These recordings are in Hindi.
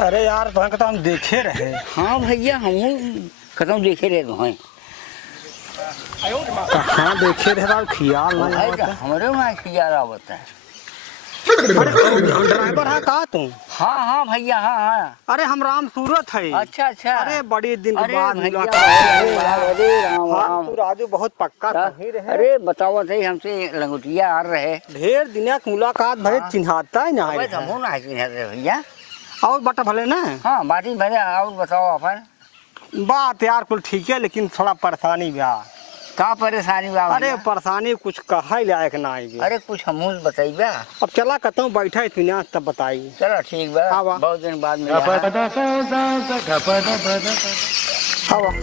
अरे यार तो हम देखे रहे। हाँ भैया हम खत्म देखे रहे तो हैं। हाँ देखे रहे ख्याल नहीं हमारे वहाँ ख्याल आवता है। ड्राइवर है कहा तुम? हाँ हाँ भैया हाँ हाँ। अरे हम राम सूरत है। अच्छा अच्छा। अरे बड़ी दिन के बाद मिला। अरे राम राम। तू राजू बहुत पक्का नहीं रहे। अरे बताओ थे हमसे लंगोटिया आ रहे। ढेर दिन मुलाकात भले चिन्हाता ही ना है। हम ना चिन्हते भैया। और बटा भले ना। हाँ बाटी भले और बताओ अपन। बात यार कुल ठीक है लेकिन थोड़ा परेशानी भी। का परेशानी बा? अरे परेशानी कुछ कहा लायक ना आएगी। अरे कुछ हम बताइबा। अब चला कहता हूँ बैठा इतना तब बताइए। चलो ठीक बा। बहुत दिन बाद मिला।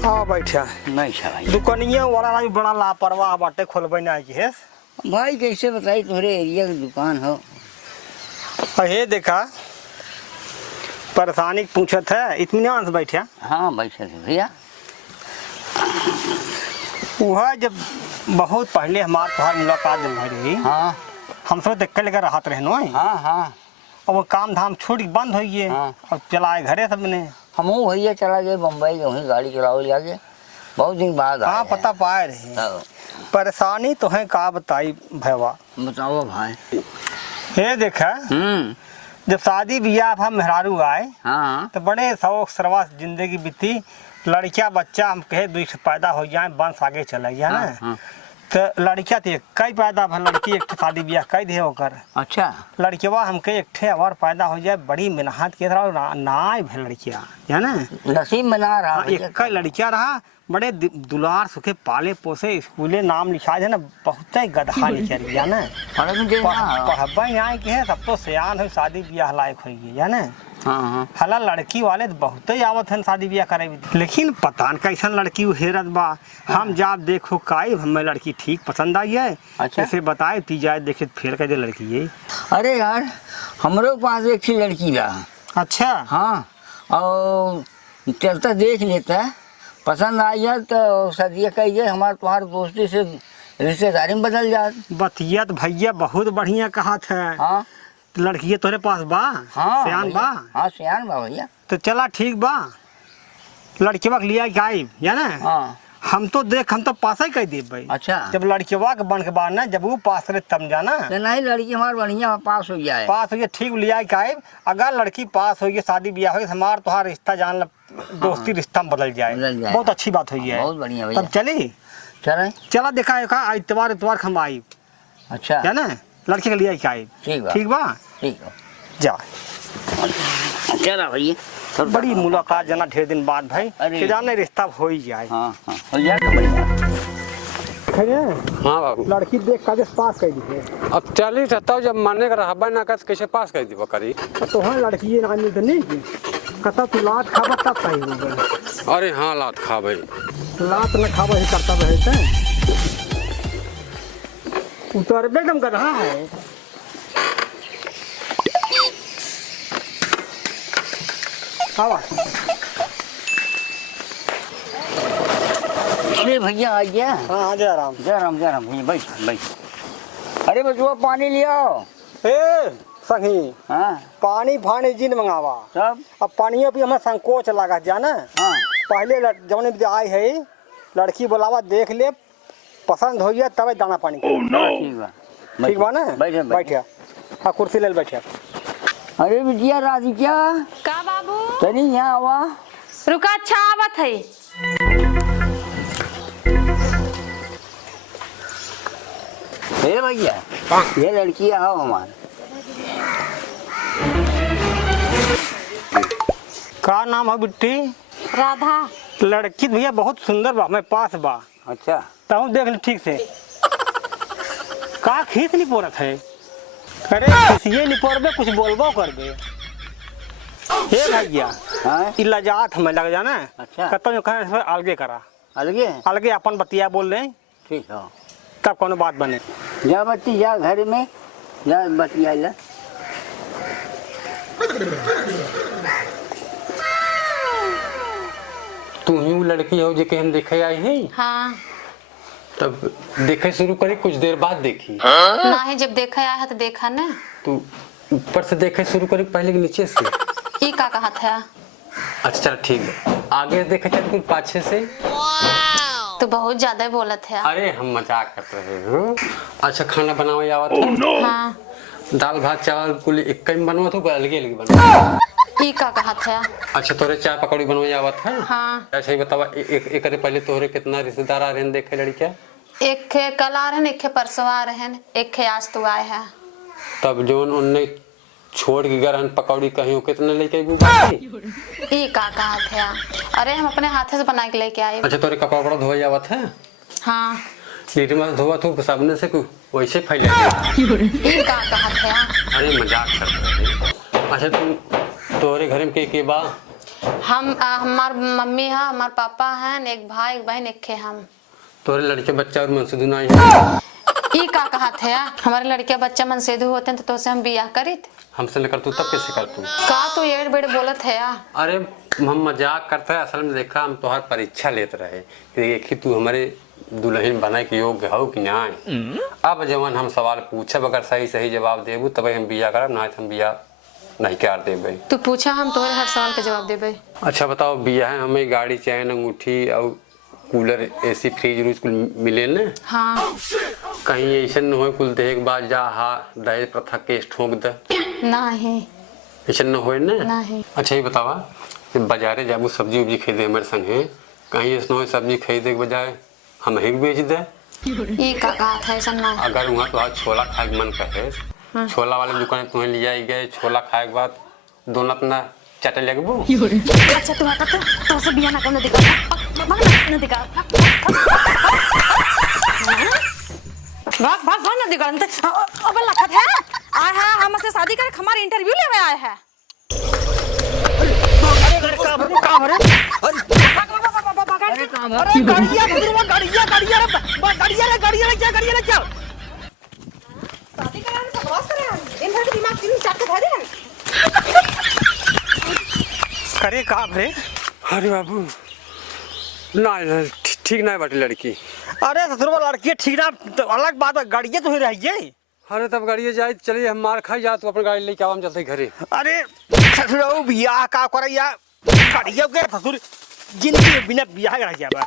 हाँ बैठा नहीं दुकानिया वाला भी बड़ा लापरवाह बाटे खोलबे ना है। भाई कैसे बताई तुम्हारे एरिया की दुकान हो? ये देखा परेशानी पूछत है इत्मीनान से बैठे। हाँ बैठे थे भैया। वह जब बहुत पहले हमारे तुम्हारी मुलाकात जब भई रही। हाँ हम सब देख लगे राहत रहे नो। हाँ हाँ। और वो काम धाम छूट बंद हो गए। हाँ। अब चलाए घरे सबने। हम भैया चला गए बम्बई वहीं गाड़ी चलाओ जाके बहुत दिन बाद। हाँ पता पाए रहे। परेशानी तो है का बताई भैया। बताओ भाई। ये देखा जब शादी ब्याह हम मेहरारू आए। हाँ तो बड़े शौक सरवास जिंदगी बीती। लड़किया बच्चा हम कहे दुई से पैदा हो जाए बंश आगे चले गया ना। हाँ। तो लड़किया तो कई पैदा भल लड़की एक शादी ब्याह कई दे होकर। अच्छा लड़किया हमके एक ठे और पैदा हो जाए बड़ी मेहनत के ना भे लड़किया है ना। नसीब बना रहा। एक लड़किया रहा बड़े दुलार सुखे पाले पोसे स्कूले नाम लिखा है ना। बहुत ही गधा लिखा गया ना। पढ़बा यहाँ की है सब तो सियान हो शादी ब्याह लायक हो गई ना। हाँ। हला लड़की वाले बहुत ही आवत है शादी ब्याह करे लेकिन पता न कैसन लड़की हेरत बा। हम जाब देखो काई हमें लड़की ठीक पसंद आई है। अच्छा। ऐसे बताए ती जाए देखे फेर कर दे लड़की ये। अरे यार हमारे पास एक थी लड़की रहा। अच्छा हाँ और चलता देख लेता है पसंद आई है तो सदिया कहिए हमारे तुम्हारे दोस्ती से रिश्तेदारी में बदल जाए। बतिया तो भैया बहुत बढ़िया कहा था। हाँ लड़की तोरे पास बा। हाँ सियान बा। हाँ सियान बा भैया। तो चला ठीक बा लड़कीवा के लिया आई है ना। हाँ हम तो देख हम तो पास ही कह दे भाई। अच्छा जब लड़कीवा के बन के बाद ना जब वो पास करे तब जाना। नहीं लड़की हमारे बढ़िया पास हो जाए। पास हो गया ठीक लिया आए। अगर लड़की पास हो गई शादी ब्याह हो गई हमारा तुम्हारा रिश्ता जान दोस्ती रिश्ता में बदल जाए। बहुत अच्छी बात हुई है। बहुत बढ़िया भैया। तब चली चले चला देखा इतवार इतवार हम आई अच्छा है ना। लड़की के लिए आई ठीक बा ठीक है जा चला भैया। बड़ी मुलाकात जना ढेर दिन बाद भाई कि जाने रिश्ता हो ही जाए। हाँ हाँ हो जाए। हाँ बाबू लड़की देख कागज पास कर दी। अब चली तब जब माने का रहबा ना कर कैसे पास कर दी करी। तो हाँ लड़की ये ना मिलते नहीं कता तू लात खाबा तब सही हो। अरे हाँ लात खा भाई लात न खाबा ही करता रहते उतरबे कम कर रहा है। आवा अरे भैया आ गया। हाँ जय राम भैया बैठ। अरे बचुआ पानी ले आओ। ए सही हाँ पानी फानी जिन मंगावा सब। अब पानियों भी हमें संकोच लगा जाना। हाँ पहले जौन भी आई है लड़की बोलावा देख ले पसंद हो गया तब दाना पानी। ठीक बा ना बैठिया। हाँ कुर्सी ले बैठिया। अरे बिटिया राधिका का बाबू तनी यहाँ आवा। रुका अच्छा आवत है। हे भैया ये लड़की आओ हमारे। का नाम है बिट्टी? राधा। लड़की भैया बहुत सुंदर बा मेरे पास बा। अच्छा तब देख ले ठीक से का खींच नहीं पोरत है। अरे ये नहीं पोरबे कुछ बोलबो करबे। हे भैया हाँ इलाजात हमें लग जाना। अच्छा कतौ जो कहे अलगे करा अलगे अलगे अपन बतिया बोल रहे ठीक है। तब कोनो बात बने। जा बच्ची जा घर में जा बतिया ला। तू ही वो लड़की हो जो हम देखे आई है। हाँ तब देखे शुरू करी कुछ देर बाद देखी। नहीं जब देखा आया है तो देखा ना। तू ऊपर से देखे शुरू करे पहले के नीचे से? ई का कहा था? अच्छा चल ठीक है, आगे देखे चल कुछ पाछे से। तो बहुत ज्यादा बोलत है। अरे हम मजाक कर रहे हो। अच्छा खाना बनावे आवत है? हाँ। दाल भात चावल कुल एक में बनवा तो अलग अलग बनवा? ई का कहा था? अच्छा तोरे चाय पकौड़ी बनवे आवत है? हाँ। अच्छा ये बतावा एक करे पहले तोहरे कितना रिश्तेदार आ रहे हैं देखे लड़किया? एक खे कल आ रहे, एक खे परसों आ रहे, एक खे आज तू आए है। तब जोन उनने छोड़ के गरहन पकौड़ी कहीं कितने लेके बाकी? ई का कहा था? अरे हम अपने हाथ से बना के लेके आए। अच्छा तोरे कपड़ा वपड़ा धोए आवत है? हाँ। नीटमा धोवा तो सामने से वैसे फैले। ई का कहा था? अरे मजाक कर रहे। अच्छा तुम तोरे घर में के बा? हम हमार मम्मी है, हमार पापा हैं, एक भाई एक बहन, एक खे हम। तोरे लड़के बच्चा और मनसुदू नहीं है? ई का कहा था? हमारे लड़के बच्चा मनसेधु होते हैं तो से हम बियाह करित। हमसे लेकर तू तब कैसे कर तू? का तू एड़ बेड़ बोलत है या? अरे हम मजाक करते हैं, असल में देखा हम तोहार परीक्षा लेते रहे कि तू हमारे दुल्हन बने के योग्य हो कि नहीं। अब जवन हम सवाल पूछब अगर सही सही जवाब देबू तब हम बिया करब, नहीं हम बिया नहीं कर देबे। तू पूछा हम तोहरे हर सवाल के जवाब देबे। अच्छा बताओ बिया है हमें गाड़ी चैन अंगूठी और कूलर एसी फ्रिज रूज कुल मिले न? हाँ। कहीं ऐसा न हो कुल देख बाद जा हा दहेज प्रथा केस ठोक दे? नहीं। ऐसा न हो न? नहीं। अच्छा ये बतावा बाजारे जाबू सब्जी उब्जी खरीदे हमारे संगे, कहीं ऐसा हो सब्जी खरीदे के बजाय हम ही बेच दे? ई का कहा था ऐसा ना? अगर वहाँ तो छोला खाए के मन करे, छोला वाले दुकान तुम्हें ले जाए गए, छोला खाए के बाद दोनों अपना चटे लगबू। अच्छा तू हटा तो से बिया ना करने दिखा ना दिखा भाग ना दिखा अब लखत है आए है हमसे शादी कर हमारे इंटरव्यू लेवे आए है। अरे काम रे अरे गाड़िया शादी कराने से क्रॉस करे इन भर के दिमाग तीन चार के धरे करे काम रे। अरे बाबू ना ठीक ना बाटे लड़की। अरे ससुरवा लड़की ठीक ना तो अलग बात है, गाड़िया तो ही रहिए। अरे तब गाड़ी जाए चलिए हम मार खाई जा तो अपन गाड़ी लेके आवाम चलते घरे। अरे ससुरवा बियाह का करैया गाड़िया के ससुर जिंदगी बिना बियाह रह जाबा।